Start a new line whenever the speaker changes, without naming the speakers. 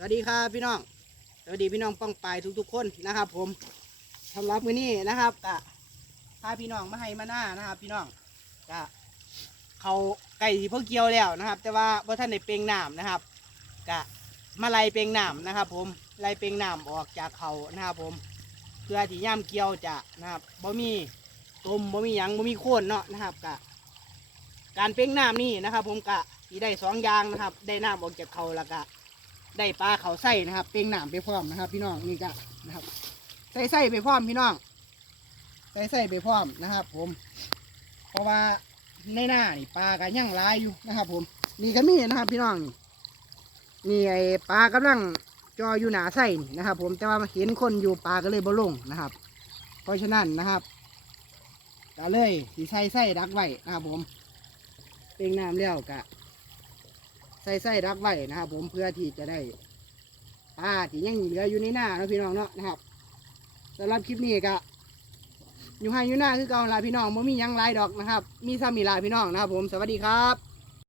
สวัสดีครับพี่น้อง สวัสดีพี่น้องป้องปายทุกๆคนนะครับ ผมสำหรับมื้อนี้นะครับกะพาพี่น้องมาให้มาหน้านะครับ พี่น้องกะเขาไก่ที่เพิ่งเกี่ยวแล้วนะครับ แต่ว่าพ่ท่านในเปลงน้ำนะครับกะมาไล่เปลงน้ำนะครับ ผมไล่เปลงน้ำออกจากเขานะครับ ผมเพื่อที่ย่ามเกี่ยวจะนะครับบ่มีต้มบ่มีหยังบ่มีโคนเนาะนะครับกะการเปลงน้ำนี่นะครับ ผมกะสีได้สองอย่างนะครับ ได้น้ำออกจากเขาแล้วก็ ได้ปลาเขาใส่นะครับเปลงน้ำไปพร้อมนะครับ พี่น้องนี่กะนะครับ ใส่ใส่ไปพร้อมพี่น้อง ใส่ใส่ไปพร้อมนะครับ ผม เพราะว่าในหน้านี่ปลาก็ย่างร้ายอยู่นะครับ ผม นี่ก็มีนะครับ พี่น้องนี่นี่ไอปลากำลังจออยู่หนาใส่นี่นะครับ ผมแต่ว่าเห็นคนอยู่ปลาก็เลยบ่ลงนะครับ เพราะฉะนั้นนะครับก็เลยสีใส่ใส่ดักไว้นะครับ ผมเปลงน้ำแล้วกะ ใส่ใส่รักไว้นะครับผมเพื่อที่จะได้ปลาที่ยังเหลืออยู่ในหน้านะพี่น้องเนาะนะครับสำหรับคลิปนี้ก็อยู่ให้อยู่หน้าคือเก่าลาพี่น้องไม่มียังไลดอกนะครับ มีซ้ำมีลาพี่น้องนะครับผมสวัสดีครับ